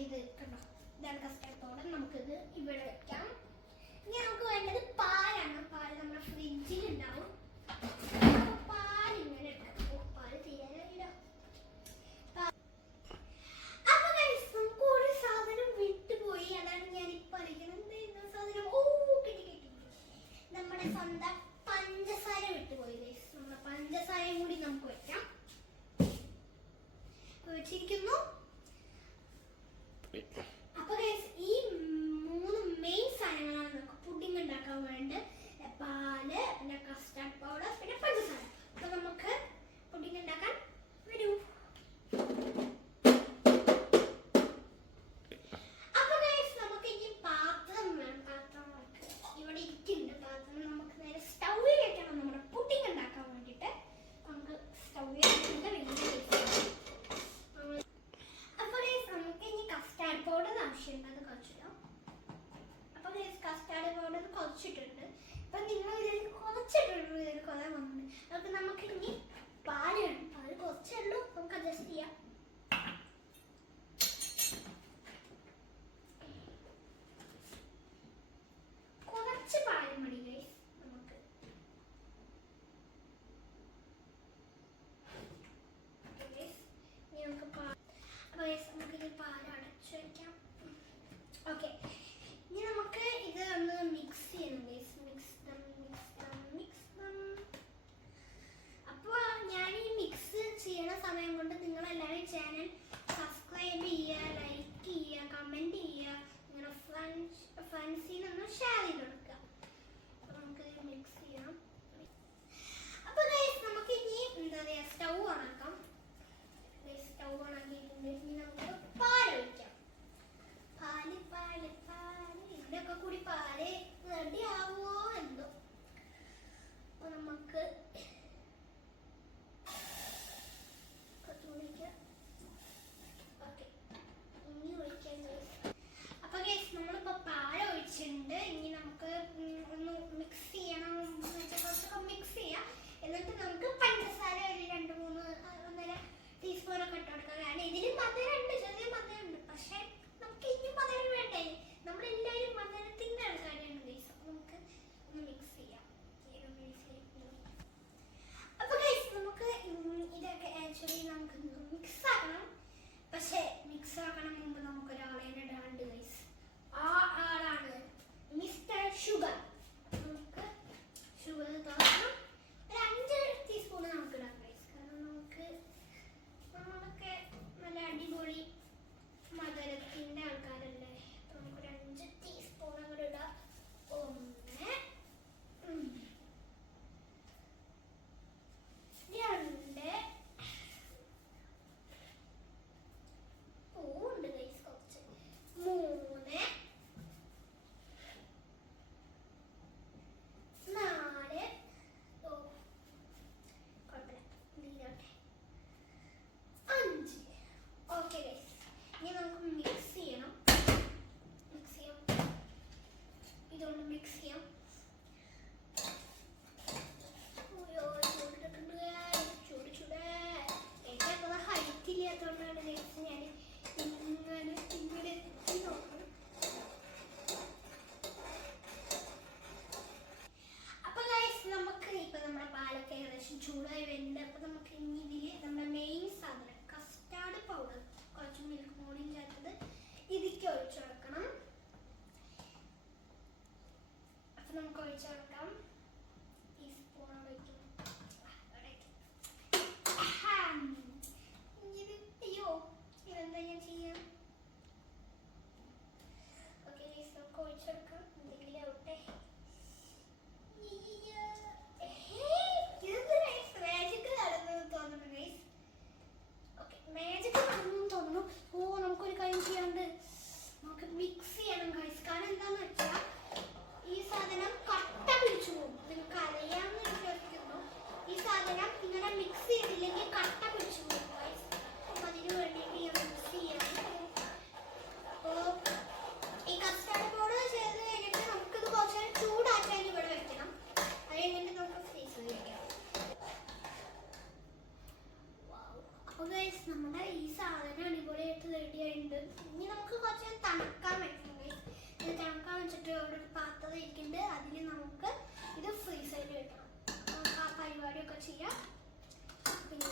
ഇത് കണ്ടോ, ഇതാണ് കസ്റ്റാർഡ് പൗഡർ. നമുക്കിത് ഇവിടെ വെക്കാം. ഇനി നമുക്ക് വേണ്ടത് പാലാണ്. പാൽ നമ്മുടെ ഫ്രിഡ്ജിൽ ഉണ്ടാവും. പാൽ ഇങ്ങനെ എടുക്കാം. പാൽ തീരാനായില്ല. അപ്പൊ നമുക്ക് ഒരു സാധനം വിട്ടുപോയി. അതാണ് ഞാനിപ്പോ അറിയിക്കുന്നത്. സാധനം കിട്ടി. നമ്മുടെ സ്വന്തം പഞ്ചസാര വിട്ടുപോയി. നമ്മുടെ പഞ്ചസാരയും കൂടി നമുക്ക് വെക്കാം. വെച്ചിരിക്കുന്നു. അപ്പൊ ഈ 3 മെയിൻ സാധനങ്ങളാണ് നമുക്ക് പുഡിംഗ് ഉണ്ടാക്കാൻ വേണ്ടത്. പാല്, പിന്നെ കസ്റ്റാർഡ് പൗഡർ, പിന്നെ പഞ്ചസാര. അപ്പൊ നമുക്ക് പുഡിംഗ് ഉണ്ടാക്കാൻ വരൂ. അപ്പൊ നമുക്ക് ഇനി പാത്രം വേണം. പാത്രം ഇവിടെ ഇരിക്കുന്നുണ്ട്. പാത്രം നമുക്ക് നേരെ സ്റ്റൗവിൽ വെക്കണം നമ്മുടെ പുഡിംഗ് ഉണ്ടാക്കാൻ വേണ്ടിട്ട്. നമുക്ക് സ്റ്റൗവിൽ വെക്കേണ്ട വലിയ. കസ്റ്റാർഡ് പൗഡർ ആവശ്യമുണ്ട്. അത് കുറച്ചിടാം. അപ്പൊ കസ്റ്റാർഡ് പൗഡർ കുറച്ചിട്ടുണ്ട്. ഇപ്പൊ നിങ്ങൾ ഇതിൽ കുറച്ചിട്ടുണ്ട്, ഇതിൽ കുറെ വന്നിട്ടുണ്ട്. അപ്പൊ നമുക്ക് ഇനി പാല് വേണം. പാല് കുറച്ചേ ഉള്ളൂ, നമുക്ക് അഡ്ജസ്റ്റ് ചെയ്യാം. കുറച്ച് പാല് മതി ഗൈസ് നമുക്ക്. ഇനി നമുക്ക് നമുക്കിത് പാൽ അടച്ചു വെക്കാം. ഓക്കെ, ഇനി നമുക്ക് ഇത് ഒന്ന് മിക്സ് ചെയ്യണം. അപ്പോൾ ഞാൻ ഈ മിക്സ് ചെയ്യണ സമയം കൊണ്ട് നിങ്ങളെല്ലാവരും ചാനൽ സബ്സ്ക്രൈബ് ചെയ്യുക, ലൈക്ക് ചെയ്യുക, കമൻറ്റ് ചെയ്യുക, നിങ്ങളുടെ ഫ്രണ്ട്സിനൊന്ന് ഷെയർ ചെയ്ത് കൊടുക്കുക. അപ്പോൾ നമുക്ക് മിക്സ് ചെയ്യാം. അപ്പോൾ നമുക്ക് ഇനി എന്താ പറയുക, സ്റ്റൗ ഓണാക്കാം. സ്റ്റൗ ഓണാക്കിയിട്ടുണ്ട്. ഇനി നമുക്ക് പാല് ഒഴിക്കാം. പാല് ഇതിനൊക്കെ കൂടി പാല് റെഡി ആവുമോ എന്തോ. അപ്പൊ നമുക്ക് കുറച്ചുകൂടി ആയിട്ടുണ്ട്. ഇനി നമുക്ക് കുറച്ച് തണുക്കാൻ വെക്കണം guys. ഇത് തണുക്കാൻ വെച്ചിട്ട് അവിടെ ഒരു പാത്രം ഇരിക്കുന്നുണ്ട്. അതിൽ നമുക്ക് ഇത് ഫ്രീസറിൽ വെക്കണം. നമുക്ക് ആ പരിപാടിയൊക്കെ ചെയ്യാം. പിന്നെ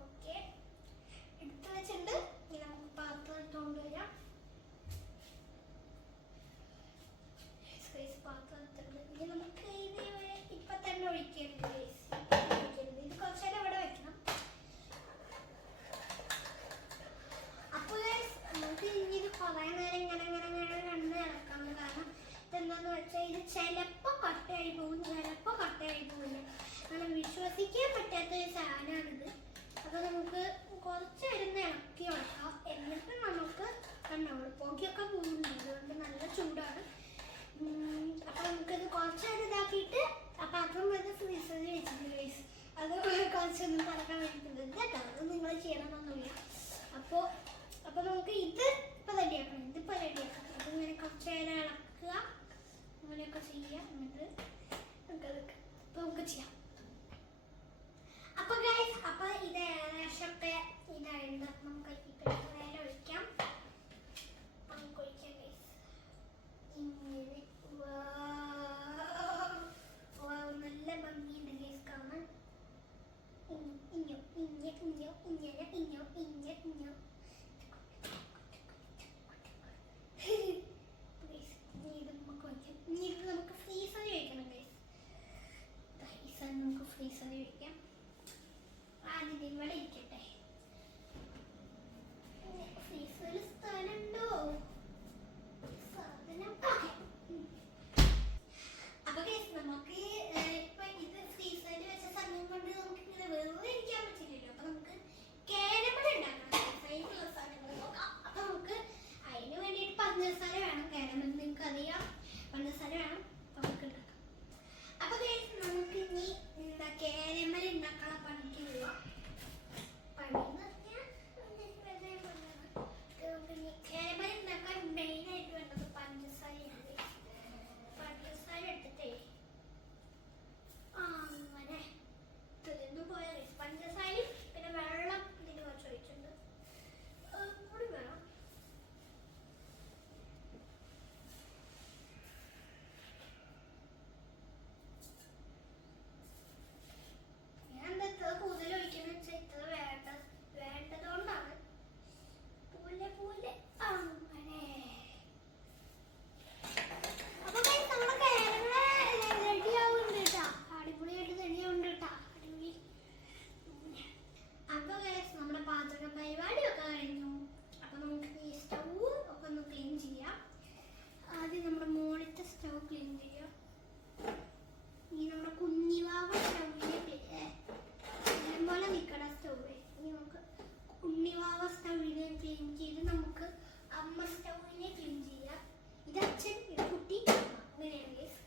ഓക്കെ എടുത്ത് വെച്ചിട്ടുണ്ട്. ഇനി നമുക്ക് പാത്രം എടുത്തുകൊണ്ട് വരാം. പാത്രം എടുത്തിട്ടുണ്ട്. ഇനി നമുക്ക് ഇത് ഇപ്പൊ തന്നെ ഒഴിക്കരുത് guys. ഇത് കുറച്ച് നേരം ഇവിടെ വെക്കണം. അപ്പോൾ നമുക്ക് ഇനി ഇത് കുറേ നേരം ഇങ്ങനെ കണ്ട് ഇളക്കാം. കാരണം ഇതെന്താന്ന് വെച്ചാൽ ഇത് ചിലപ്പോൾ കട്ടയായി പോകും, ചിലപ്പോൾ കട്ടയായി പോകില്ല. കാരണം വിശ്വസിക്കാൻ പറ്റാത്ത ഒരു സാധനമാണിത്. അപ്പോൾ നമുക്ക് കുറച്ച് ഇരുന്ന് ഇളക്കി വെക്കാം. എന്നിട്ട് നമുക്ക് കണ്ണോളൂ പൊടിയൊക്കെ പോകുന്നുണ്ട്. അതുകൊണ്ട് നല്ല ചൂടാണ്. അപ്പോൾ നമുക്കിത് കുറച്ച് നേരം ഇതാക്കിയിട്ട് ആ പാത്രം വന്ന് ഫ്രീസറിൽ വെച്ചിട്ടുണ്ട് ഗൈസ്. അത് കുറച്ചൊന്നും പറക്കാൻ വേണ്ടിയിട്ടുണ്ട് കേട്ടോ. അത് നിങ്ങൾ ചെയ്യണമെന്നൊന്നുമില്ല. അപ്പോൾ നമുക്ക് ഇത് ഇപ്പോൾ റെഡിയാക്കണം. ഇതിപ്പോൾ റെഡിയാക്കണം. അതിങ്ങനെ കുറച്ച് നേരം ഇളക്കുക, അങ്ങനെയൊക്കെ ചെയ്യുക. എന്നിട്ട് അപ്പോൾ നമുക്ക് ചെയ്യാം. അപ്പോൾ ഗൈസ് അപ്പോൾ ഇത് ഏകദേശമൊക്കെ ഇതായിട്ട് നമുക്ക് ഇപ്പോൾ നേരെ ഒഴിക്കാം. നമുക്ക് ഒഴിക്കാം ഗൈസ്. ഇങ്ങനെ നല്ല ഭംഗിയുണ്ട് ഗൈസ് കാണാൻ. ഇഞ്ഞോ ഇഞ്ഞ ഇഞ്ഞോ ഇങ്ങനെ ഇഞ്ഞോ ഇഞ്ഞ ഇഞ്ഞോ ഇത് നമുക്ക് ഫ്രീസറിൽ വെക്കണം ഗൈസ്. നമുക്ക് ഫ്രീസറിൽ വെക്കാം. ആദ്യം ഇവിടെ ഇരിക്കട്ടെ. ഫ്രീസറിൽ സ്ഥലമുണ്ടോ? സാധനം അപ്പൊ ഗൈസ് നമുക്ക് ഇപ്പൊ ഇത് ഫ്രീസറിൽ വെച്ച സമയം കൊണ്ട് നമുക്ക് ഇങ്ങനെ വെറുതെ ഇരിക്കാൻ പറ്റില്ലല്ലോ. അപ്പൊ നമുക്ക് കാരമൽ ഉണ്ടാക്കണം. ഫ്രീസറിലുള്ള സാധനങ്ങൾ നോക്കാം. അപ്പൊ നമുക്ക് അതിന് വേണ്ടിയിട്ട് പഞ്ചസാര വേണം. കാരമൽ നിങ്ങൾക്ക് അറിയാം, പഞ്ചസാര വേണം. അപ്പൊ നമുക്ക് ഉണ്ടാക്കാം. അപ്പൊ ഗൈസ് നമുക്ക് ഇനി എന്താ കാരമൽ ഉണ്ടാക്കാനുള്ള പണിക്ക് പോവാം. പണിന്ന് കാരമൽ ഉണ്ടാക്കാൻ മെയിൻ ആയിട്ട് വേണ്ടത് പഞ്ചസാരയാണ്. പഞ്ചസാര എടുത്തിട്ടേ അങ്ങനെ തീർന്നു പോയ പഞ്ചസാരയും പിന്നെ വെള്ളം ഇതിന് കുറച്ച് ഒഴിച്ചിട്ടുണ്ട്. കൂടി വേണം. ഞാൻ എന്താ ഇത്ര കൂടുതൽ ഒഴിക്കുന്ന വെച്ചാൽ ഇത്ര വേണ്ടതുകൊണ്ടാണ്. പോലെ പോലെ അങ്ങനെ. അപ്പൊ നമ്മുടെ റെഡി ആവുന്നുണ്ട് കേട്ടാ. അടിപൊളിയായിട്ട് റെഡി ആവുന്നുണ്ട് കേട്ടാ. അടിപൊളി. അപ്പൊ നമ്മുടെ പാചക പരിപാടിയൊക്കെ കഴിഞ്ഞു. അപ്പൊ നമുക്ക് ഈ സ്റ്റൗ ഒക്കെ ഒന്ന് ക്ലീൻ ചെയ്യാം. ആദ്യം നമ്മുടെ മുകളിലത്തെ സ്റ്റൗ ക്ലീൻ ചെയ്യാം. ഈ നമ്മുടെ കുഞ്ഞിവാവ സ്റ്റൗവിനെ പോലെ നിൽക്കണ സ്റ്റൗവേ. ഇനി നമുക്ക് ഉണ്ണിവാവ സ്റ്റൗവിനെ ക്ലീൻ ചെയ്ത് നമുക്ക് അമ്മ സ്റ്റൗവിനെ ക്ലീൻ ചെയ്യാം. ഇത് അച്ഛൻ, ഇത് കുട്ടി, അങ്ങനെയാണ് ഗൈസ്.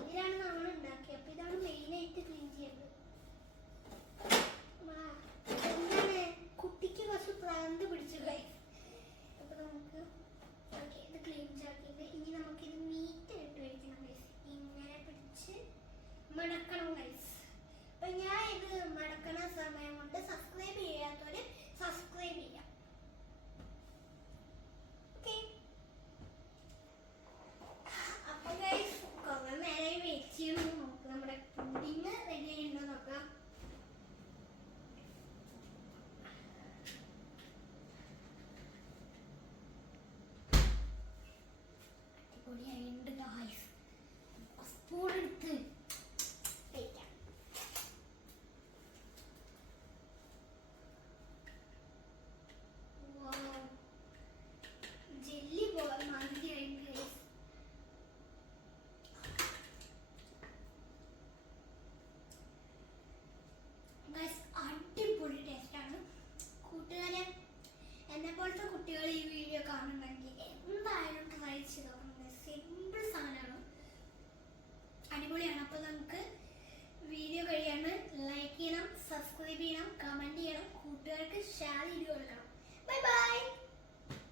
ഇതിലാണ് നമ്മൾ ഉണ്ടാക്കിയത്. അപ്പൊ ഇതാണ് മെയിനായിട്ട് ക്ലീൻ ചെയ്യേണ്ടത്. എന്താണ് കുട്ടിക്ക് കുറച്ച് പ്രാന്ത് പിടിച്ചു ഗൈസ്. അപ്പൊ നമുക്ക് ഇത് ക്ലീൻ ചെയ്യാക്കിയിട്ട് ഇനി നമുക്കിത് നീറ്റായിട്ട് വയ്ക്കണം ഗൈസ്. ഇങ്ങനെ പിടിച്ച് മടക്കണം ഗൈസ്. അപ്പൊ ഞാൻ ഇത് മടക്കണ സമയം കൊണ്ട് സബ്സ്ക്രൈബ് ചെയ്യാത്തവര് സബ്സ്ക്രൈബ് ചെയ്യാം. ഓക്കെ. അപ്പൊ ഗൈസ് കുറെ നേരം വെയിറ്റ് ചെയ്യണം. നോക്കാം നമ്മുടെ പുഡിങ് റെഡി ആയിട്ടുണ്ടോ നോക്കാം. അടിപൊളിയായിട്ടുണ്ട് ഗൈസ്. സ്പൂൺ എടുത്ത് വെക്കാം. ജെല്ലി പോലെ മന്തിയായിട്ട് ഗൈസ്. അടിപൊളി ടേസ്റ്റാണ്. കൂട്ടുകാരെ, എന്നെ പോലത്തെ കുട്ടികൾ ഈ വീഡിയോ കാണുന്നുണ്ടെങ്കിൽ എന്തായാലും ട്രൈ ചെയ്ത് നോക്കണം. സിമ്പിൾ സാധനമാണ്, അടിപൊളിയാണ്. അപ്പോൾ നമുക്ക് വീഡിയോ കഴിയാണ്. ലൈക്ക് ചെയ്യണം, സബ്സ്ക്രൈബ് ചെയ്യണം, കമൻറ്റ് ചെയ്യണം, കൂട്ടുകാർക്ക് ഷെയർ ചെയ്ത് കൊടുക്കണം. Bye bye.